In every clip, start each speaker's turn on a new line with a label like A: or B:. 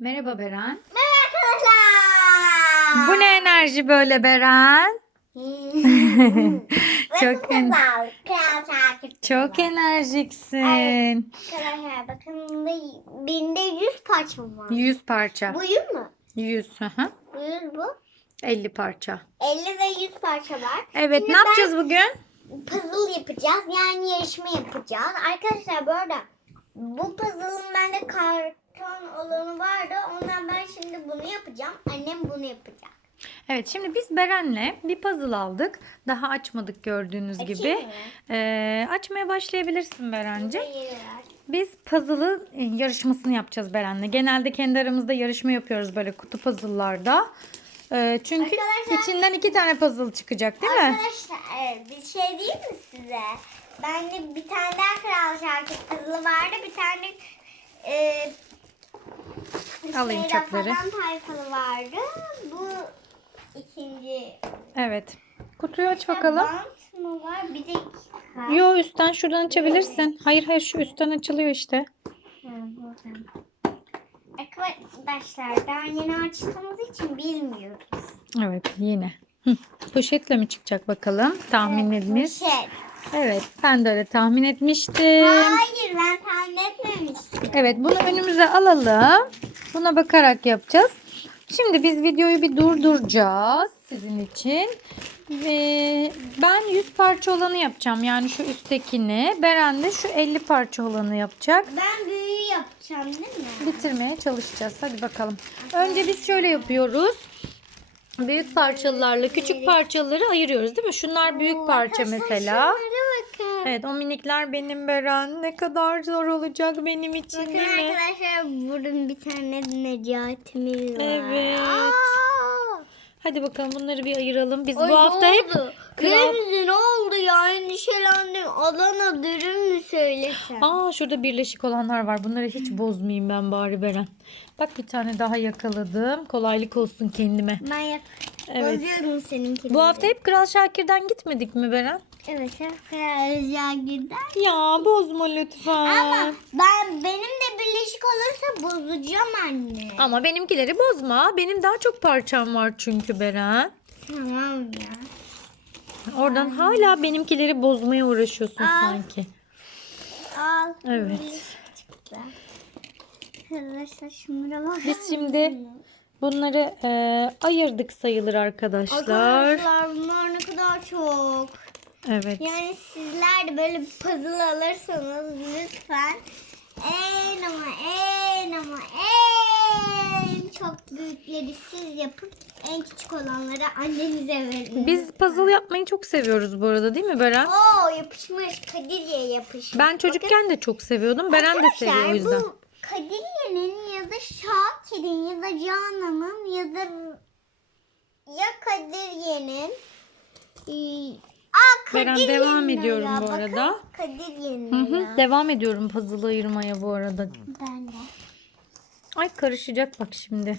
A: Merhaba Beren.
B: Merhaba arkadaşlar.
A: Bu ne enerji böyle Beren? Çok
B: Çok
A: en- Çok enerjiksin.
B: Arkadaşlar bakın binde 100 parça var.
A: 100 parça.
B: Bu 100 mü?
A: 100. hı hı.
B: Bu 100 bu.
A: 50 parça.
B: 50 ve 100 parça var.
A: Evet
B: Şimdi
A: ne yapacağız bugün?
B: Puzzle yapacağız. Yani yarışma yapacağız. Arkadaşlar bu arada bu puzzle'ın bende karton olanı vardı. Ondan ben şimdi bunu yapacağım. Annem bunu yapacak.
A: Evet şimdi biz Beren'le bir puzzle aldık. Daha açmadık gördüğünüz gibi.
B: Açayım mı?
A: Ee, açmaya başlayabilirsin Beren'cim.
B: Hayır.
A: Biz puzzle'ı e, yarışmasını yapacağız Beren'le. Genelde kendi aramızda yarışma yapıyoruz böyle kutu puzzle'larda. Ee, çünkü
B: Arkadaşlar-
A: içinden iki tane puzzle çıkacak değil mi?
B: Arkadaşlar evet, bir şey diyeyim mi size? Bende bir tane daha Kral Şarkı puzzle vardı. Bir tane e,
A: Alayım çöpleri.
B: Tayfalı vardı. Bu ikinci.
A: Evet. Kutuyu aç bakalım.
B: Bant mı var? Bir de iki
A: Yo üstten şuradan açabilirsin. Hayır hayır şu üstten açılıyor işte.
B: Arkadaşlar daha yeni açtığımız için bilmiyoruz.
A: Evet yine. Hı. Poşetle mi çıkacak bakalım tahminlerimiz?
B: Poşet.
A: Evet ben de öyle tahmin etmiştim.
B: Hayır ben tahmin etmemiştim.
A: Evet bunu önümüze alalım. Buna bakarak yapacağız. Şimdi biz videoyu bir durduracağız sizin için. Ve ben 100 parça olanı yapacağım. Yani şu üsttekini. Beren de şu 50 parça olanı yapacak.
B: Ben büyüğü yapacağım değil mi?
A: Bitirmeye çalışacağız. Hadi bakalım. Önce biz şöyle yapıyoruz. Büyük parçalarla küçük parçaları ayırıyoruz değil mi? Şunlar büyük parça mesela. Evet o minikler benim Beren. Ne kadar zor olacak benim için
B: Bakın
A: değil mi?
B: arkadaşlar burada bir tane Necati'miz var.
A: Evet.
B: Aa!
A: Hadi bakalım bunları bir ayıralım. Biz
B: Ay,
A: bu hafta
B: ne
A: hep
B: oldu?
A: kral-
B: Remzi ne oldu ya? Endişelendim. Adana dürüm mü söylesem?
A: Aa şurada birleşik olanlar var. Bunları hiç bozmayayım ben bari Beren. Bak bir tane daha yakaladım. Kolaylık olsun kendime.
B: Ben yap
A: Evet.
B: bozuyorum seninkini.
A: Bu hafta hep Kral Şakir'den gitmedik mi Beren?
B: Evet hep Kral gider.
A: Ya bozma lütfen.
B: Ama ben benim de birleşik olursa bozacağım anne.
A: Ama benimkileri bozma. Benim daha çok parçam var çünkü Beren.
B: Tamam ya.
A: Oradan hala benimkileri bozmaya uğraşıyorsun
B: Aa.
A: sanki.
B: Al.
A: Evet.
B: Arkadaşlar bakın.
A: Biz şimdi bunları e, ayırdık sayılır arkadaşlar.
B: Arkadaşlar bunlar ne kadar çok.
A: Evet.
B: Yani sizler de böyle bir puzzle alırsanız lütfen en ama en ama en çok büyükleri siz yapıp en küçük olanları annenize verin.
A: Biz puzzle yapmayı çok seviyoruz bu arada değil mi Beren?
B: Oo yapışmış Kadirye yapışmış.
A: Ben çocukken de çok seviyordum. Beren de seviyor o yüzden.
B: bu Şakir'in ya da Canan'ın ya da ya Kadirye'nin e, Aa,
A: Beren,
B: Kadirye'nin
A: devam
B: ya.
A: ediyorum bu
B: Bakın,
A: arada.
B: Kadirye'nin
A: Hı hı,
B: ya.
A: Devam ediyorum puzzle ayırmaya bu arada.
B: Ben de.
A: Ay karışacak bak şimdi.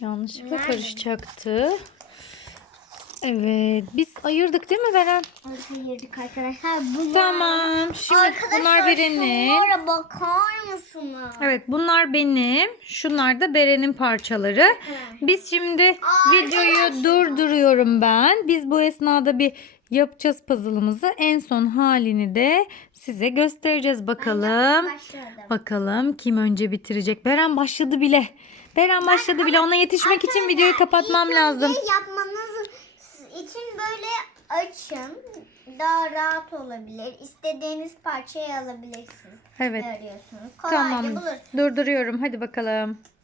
A: Yanlışlıkla
B: Nerede?
A: karışacaktı. Evet. Biz ayırdık değil mi Beren?
B: Ayırdık arkadaşlar. Bunlar...
A: Tamam. Şimdi
B: Arkadaşlar
A: bunlar Beren'in.
B: şunlara bakar mısınız?
A: Evet bunlar benim. Şunlar da Beren'in parçaları. Biz şimdi
B: Aa,
A: videoyu
B: arkadaşlar.
A: durduruyorum ben. Biz bu esnada bir yapacağız puzzle'ımızı. En son halini de size göstereceğiz bakalım. Bakalım kim önce bitirecek. Beren başladı bile. Beren başladı bile. Ona yetişmek için videoyu kapatmam lazım.
B: yapmanız için böyle açın. Daha rahat olabilir. İstediğiniz parçayı alabilirsiniz.
A: Evet.
B: Arıyorsunuz. Kolayca
A: Tamam.
B: bulursunuz.
A: Durduruyorum. Hadi bakalım.